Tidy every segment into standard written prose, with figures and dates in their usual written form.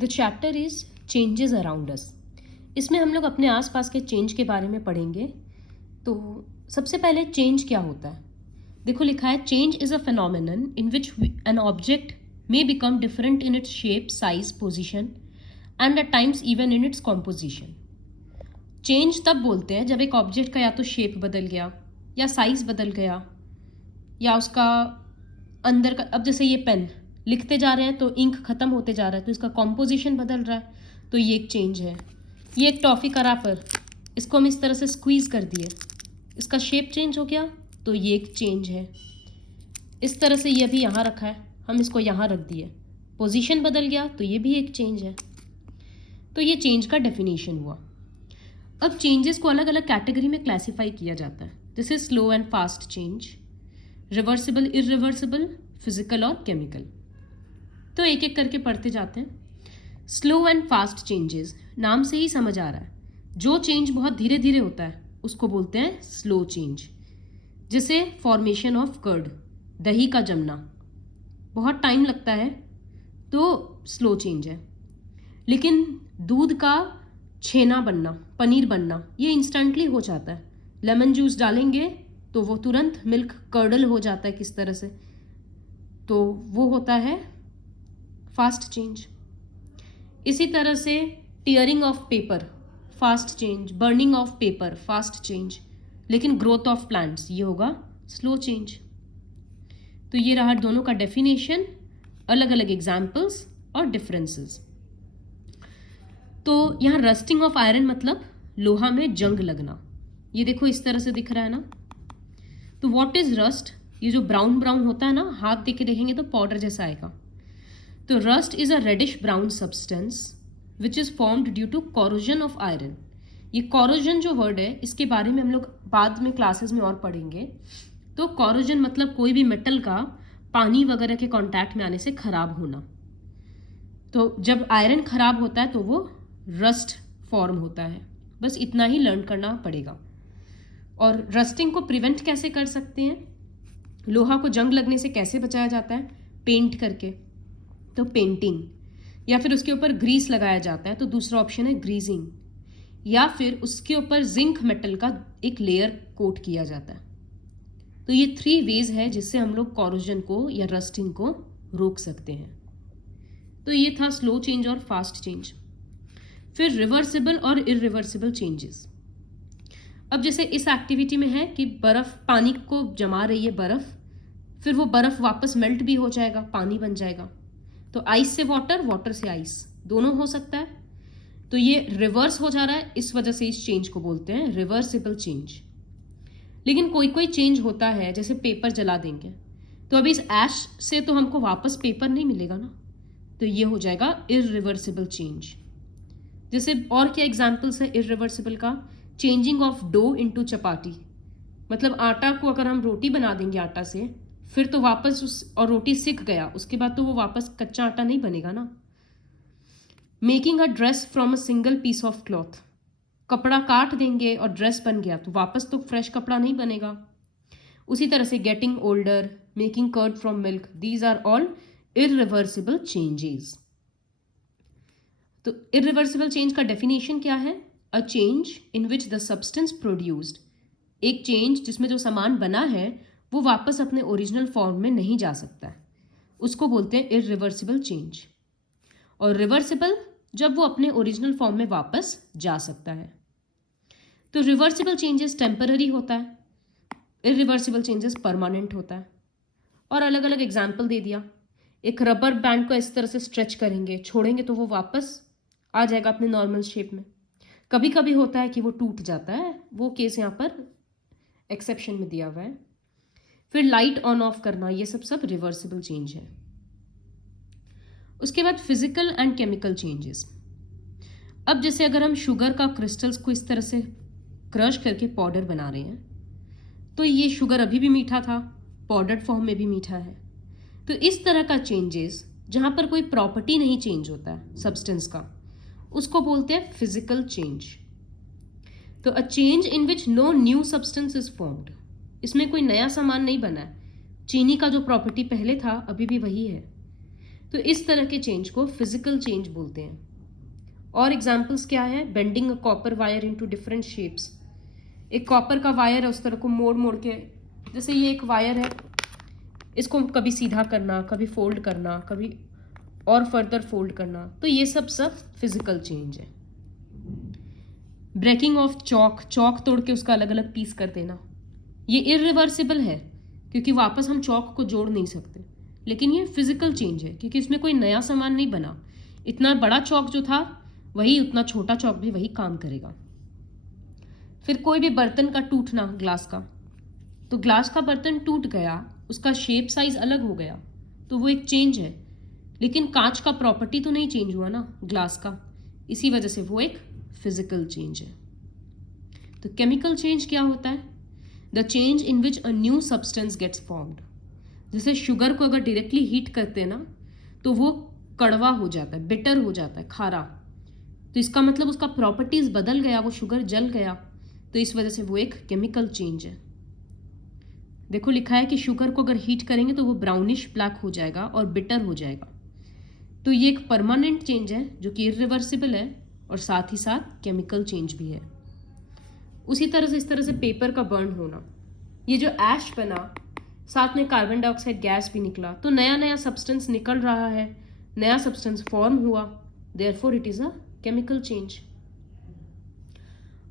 The chapter is changes around us. इसमें हम लोग अपने आसपास के चेंज के बारे में पढ़ेंगे। तो सबसे पहले चेंज क्या होता है? देखो लिखा है, change is a phenomenon in which an object may become different in its shape, size, position and at times even in its composition. Change तब बोलते हैं जब एक ऑब्जेक्ट का या तो शेप बदल गया, या साइज बदल गया, या उसका अंदर का, अब जैसे ये पेन लिखते जा रहे हैं तो इंक खत्म होते जा रहा है तो इसका कॉम्पोजिशन बदल रहा है, तो ये एक चेंज है। ये एक टॉफ़ी का रैपर, इसको हम इस तरह से स्क्वीज कर दिए, इसका शेप चेंज हो गया, तो ये एक चेंज है। इस तरह से ये भी यहाँ रखा है, हम इसको यहाँ रख दिए, पोजीशन बदल गया, तो ये भी एक चेंज है। तो ये चेंज का डेफिनेशन हुआ। अब चेंजेस को अलग अलग कैटेगरी में क्लासीफाई किया जाता है। This is slow and fast change, reversible, irreversible, physical और केमिकल। तो एक एक करके पढ़ते जाते हैं। स्लो एंड फास्ट चेंजेस, नाम से ही समझ आ रहा है, जो चेंज बहुत धीरे धीरे होता है उसको बोलते हैं स्लो चेंज। जैसे फॉर्मेशन ऑफ कर्ड, दही का जमना बहुत टाइम लगता है तो स्लो चेंज है। लेकिन दूध का छेना बनना, पनीर बनना, ये इंस्टेंटली हो जाता है। लेमन जूस डालेंगे तो वो तुरंत मिल्क कर्डल हो जाता है किस तरह से, तो वो होता है फास्ट चेंज। इसी तरह से tearing of paper, fast change, burning of paper, fast change. लेकिन ग्रोथ ऑफ प्लांट्स, ये होगा स्लो चेंज। तो ये रहा दोनों का डेफिनेशन, अलग अलग एग्जाम्पल्स और डिफरेंसेस। तो यहाँ रस्टिंग ऑफ आयरन मतलब लोहा में जंग लगना, ये देखो इस तरह से दिख रहा है ना। तो व्हाट इज रस्ट? ये जो ब्राउन ब्राउन होता है ना, हाथ देख के देखेंगे तो पाउडर जैसा आएगा। तो rust is a reddish brown substance which is formed due to corrosion of iron. ये कॉरोजन जो वर्ड है, इसके बारे में हम लोग बाद में क्लासेस में और पढ़ेंगे। तो कॉरोजन मतलब कोई भी मेटल का पानी वगैरह के कांटेक्ट में आने से खराब होना। तो जब आयरन खराब होता है तो वो रस्ट फॉर्म होता है। बस इतना ही लर्न करना पड़ेगा। और रस्टिंग को प्रिवेंट कैसे कर सकते हैं? लोहा को जंग लगने से कैसे बचाया जाता है? पेंट करके, तो पेंटिंग, या फिर उसके ऊपर ग्रीस लगाया जाता है, तो दूसरा ऑप्शन है ग्रीजिंग, या फिर उसके ऊपर जिंक मेटल का एक लेयर कोट किया जाता है। तो ये 3 वेज है जिससे हम लोग कॉरोजन को या रस्टिंग को रोक सकते हैं। तो ये था स्लो चेंज और फास्ट चेंज। फिर रिवर्सिबल और इरिवर्सिबल चेंजेस। अब जैसे इस एक्टिविटी में है कि बर्फ, पानी को जमा रही है बर्फ, फिर वो बर्फ वापस मेल्ट भी हो जाएगा, पानी बन जाएगा। तो आइस से वाटर, वाटर से आइस, दोनों हो सकता है। तो ये रिवर्स हो जा रहा है, इस वजह से इस चेंज को बोलते हैं रिवर्सिबल चेंज। लेकिन कोई कोई चेंज होता है, जैसे पेपर जला देंगे तो अभी इस ऐश से तो हमको वापस पेपर नहीं मिलेगा ना, तो ये हो जाएगा इरिवर्सिबल चेंज। जैसे और क्या एग्जाम्पल्स है इरिवर्सिबल का? चेंजिंग ऑफ डो इनटू चपाती, मतलब आटा को अगर हम रोटी बना देंगे आटा से, फिर तो वापस और रोटी सिक गया, उसके बाद तो वो वापस कच्चा आटा नहीं बनेगा ना। Making a dress from a single piece of cloth, कपड़ा काट देंगे और ड्रेस बन गया तो वापस तो फ्रेश कपड़ा नहीं बनेगा। उसी तरह से getting older, making curd from milk, these are all irreversible changes. तो इरिवर्सिबल चेंज का डेफिनेशन क्या है? A change in which the substance produced, एक चेंज जिसमें जो सामान बना है वो वापस अपने ओरिजिनल फॉर्म में नहीं जा सकता है, उसको बोलते हैं इरिवर्सिबल चेंज। और रिवर्सिबल जब वो अपने ओरिजिनल फॉर्म में वापस जा सकता है। तो रिवर्सिबल चेंजेस टेम्पररी होता है, इरिवर्सिबल चेंजेस परमानेंट होता है। और अलग अलग एग्जाम्पल दे दिया। एक रबर बैंड को इस तरह से स्ट्रेच करेंगे, छोड़ेंगे तो वो वापस आ जाएगा अपने नॉर्मल शेप में। कभी कभी होता है कि वो टूट जाता है, वो केस यहाँ पर एक्सेप्शन में दिया हुआ है। फिर लाइट ऑन ऑफ करना, ये सब रिवर्सिबल चेंज है। उसके बाद फिजिकल एंड केमिकल चेंजेस। अब जैसे अगर हम शुगर का क्रिस्टल्स को इस तरह से क्रश करके पाउडर बना रहे हैं, तो ये शुगर अभी भी मीठा था, पाउडर्ड फॉर्म में भी मीठा है। तो इस तरह का चेंजेस जहाँ पर कोई प्रॉपर्टी नहीं चेंज होता है सब्सटेंस का, उसको बोलते हैं फिजिकल चेंज। तो a change in which no new substance is formed, इसमें कोई नया सामान नहीं बना है, चीनी का जो प्रॉपर्टी पहले था अभी भी वही है। तो इस तरह के चेंज को फिजिकल चेंज बोलते हैं। और एग्जाम्पल्स क्या है? Bending a copper wire into different shapes. एक कॉपर का वायर है, उस तरह को मोड़ मोड़ के, जैसे ये एक वायर है, इसको कभी सीधा करना, कभी फोल्ड करना, कभी और फर्दर फोल्ड करना, तो ये सब फिजिकल चेंज है। ब्रेकिंग ऑफ चॉक, चॉक तोड़ के उसका अलग अलग पीस कर देना, ये इरिवर्सिबल है क्योंकि वापस हम चॉक को जोड़ नहीं सकते, लेकिन ये फिजिकल चेंज है क्योंकि इसमें कोई नया सामान नहीं बना। इतना बड़ा चॉक जो था वही उतना छोटा चॉक भी वही काम करेगा। फिर कोई भी बर्तन का टूटना, ग्लास का, तो ग्लास का बर्तन टूट गया, उसका शेप साइज अलग हो गया, तो वो एक चेंज है, लेकिन कांच का प्रॉपर्टी तो नहीं चेंज हुआ ना, ग्लास का, इसी वजह से वो एक फिजिकल चेंज है। तो केमिकल चेंज क्या होता है? The change in which a new substance gets formed. जैसे शुगर को अगर डायरेक्टली हीट करते हैं ना तो वो कड़वा हो जाता है, बिटर हो जाता है, खारा, तो इसका मतलब उसका प्रॉपर्टीज बदल गया, वो शुगर जल गया, तो इस वजह से वो एक केमिकल चेंज है। देखो लिखा है कि शुगर को अगर हीट करेंगे तो वो ब्राउनिश ब्लैक हो जाएगा और बिटर हो जाएगा, तो ये एक परमानेंट चेंज है जो कि इरिवर्सिबल है और साथ ही साथ केमिकल चेंज भी है। उसी तरह से इस तरह से पेपर का बर्न होना, ये जो ऐश बना, साथ में कार्बन डाइऑक्साइड गैस भी निकला, तो नया नया सब्सटेंस निकल रहा है, नया सब्सटेंस फॉर्म हुआ, therefore it is a chemical change.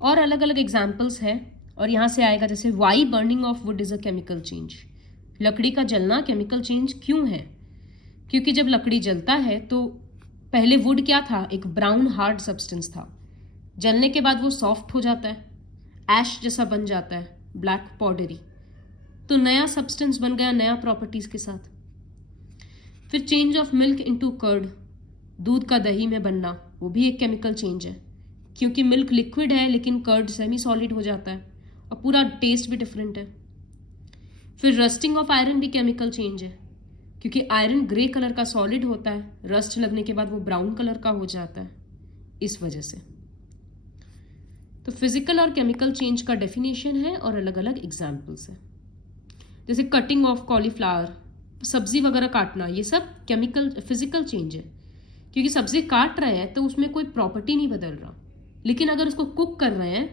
और अलग अलग एग्जाम्पल्स है, और यहाँ से आएगा जैसे वाई burning of wood is a chemical change. लकड़ी का जलना केमिकल चेंज क्यों है? क्योंकि जब लकड़ी जलता है तो पहले वुड क्या था? एक ब्राउन हार्ड सब्सटेंस था, जलने के बाद वो सॉफ्ट हो जाता है, ऐश जैसा बन जाता है, ब्लैक पाउडरी, तो नया सब्सटेंस बन गया नया प्रॉपर्टीज के साथ। फिर change of milk into curd, दूध का दही में बनना, वो भी एक केमिकल चेंज है, क्योंकि मिल्क लिक्विड है लेकिन कर्ड सेमी सॉलिड हो जाता है और पूरा टेस्ट भी डिफरेंट है। फिर रस्टिंग ऑफ आयरन भी केमिकल चेंज है, क्योंकि आयरन ग्रे कलर का सॉलिड होता है, रस्ट लगने के बाद वो ब्राउन कलर का हो जाता है, इस वजह से। तो फिजिकल और केमिकल चेंज का डेफिनेशन है और अलग अलग एग्जाम्पल्स है। जैसे कटिंग ऑफ कॉलीफ्लावर, सब्जी वगैरह काटना, ये सब केमिकल फिजिकल चेंज है, क्योंकि सब्जी काट रहे हैं तो उसमें कोई प्रॉपर्टी नहीं बदल रहा, लेकिन अगर उसको कुक कर रहे हैं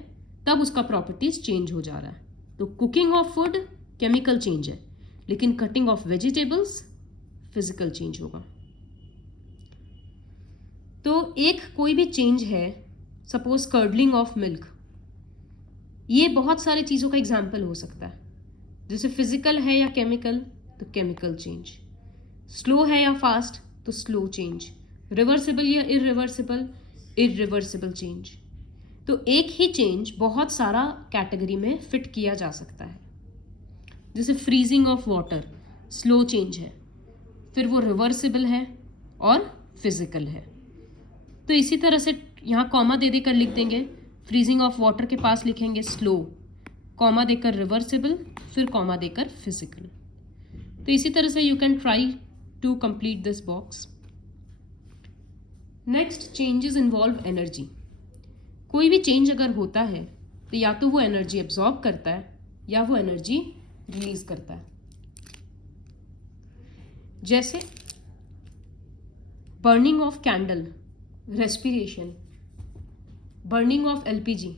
तब उसका प्रॉपर्टीज चेंज हो जा रहा है। तो cooking of food chemical change है, लेकिन cutting of vegetables physical change होगा। तो एक कोई भी चेंज है, सपोज कर्डलिंग ऑफ मिल्क, ये बहुत सारी चीज़ों का एग्जाम्पल हो सकता है। जैसे फिजिकल है या केमिकल, तो केमिकल चेंज, स्लो है या फास्ट, तो स्लो चेंज, रिवर्सिबल या इरिवर्सिबल, इरिवर्सिबल चेंज। तो एक ही चेंज बहुत सारा कैटेगरी में फिट किया जा सकता है। जैसे freezing of water slow change है, फिर वो रिवर्सिबल है और फिजिकल है। तो इसी तरह से यहाँ कॉमा दे देकर लिख देंगे, फ्रीजिंग ऑफ वाटर के पास लिखेंगे स्लो, कॉमा देकर रिवर्सिबल, फिर कॉमा देकर फिजिकल। तो इसी तरह से you can try to complete this box. Next, changes involve energy. कोई भी चेंज अगर होता है तो या तो वो एनर्जी एब्जॉर्ब करता है या वो एनर्जी रिलीज करता है। जैसे burning of candle, respiration, burning of LPG,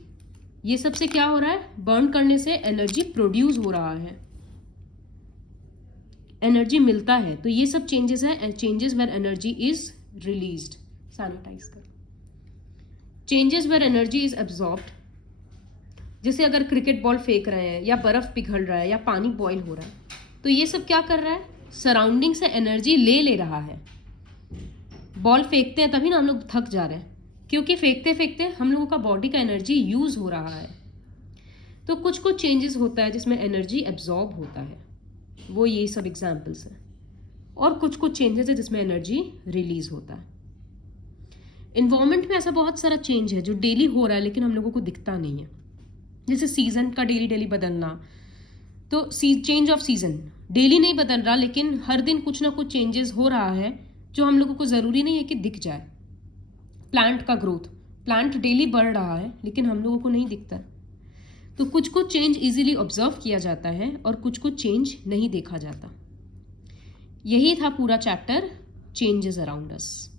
ये सब से क्या हो रहा है? बर्न करने से एनर्जी प्रोड्यूस हो रहा है, एनर्जी मिलता है। तो ये सब चेंजेस है, changes where energy is released. Sanitize कर। Changes where energy is absorbed, जैसे अगर क्रिकेट बॉल फेंक रहे हैं या बर्फ पिघल रहा है या पानी बॉईल हो रहा है, तो ये सब क्या कर रहा है? सराउंडिंग से एनर्जी ले रहा है। बॉल फेंकते हैं तभी ना हम लोग थक जा रहे हैं, क्योंकि फेंकते फेंकते हम लोगों का बॉडी का एनर्जी यूज हो रहा है। तो कुछ कुछ चेंजेस होता है जिसमें एनर्जी एब्जॉर्ब होता है, वो ये सब एग्जाम्पल्स हैं। और कुछ कुछ चेंजेस है जिसमें एनर्जी रिलीज होता है। इन्वायरमेंट में ऐसा बहुत सारा चेंज है जो डेली हो रहा है लेकिन हम लोगों को दिखता नहीं है। जैसे सीजन का डेली डेली बदलना, तो चेंज ऑफ सीजन डेली नहीं बदल रहा, लेकिन हर दिन कुछ ना कुछ चेंजेस हो रहा है जो हम लोगों को ज़रूरी नहीं है कि दिख जाए। प्लांट का ग्रोथ, प्लांट डेली बढ़ रहा है लेकिन हम लोगों को नहीं दिखता। तो कुछ कुछ चेंज इजीली ऑब्जर्व किया जाता है और कुछ कुछ चेंज नहीं देखा जाता। यही था पूरा चैप्टर changes around us.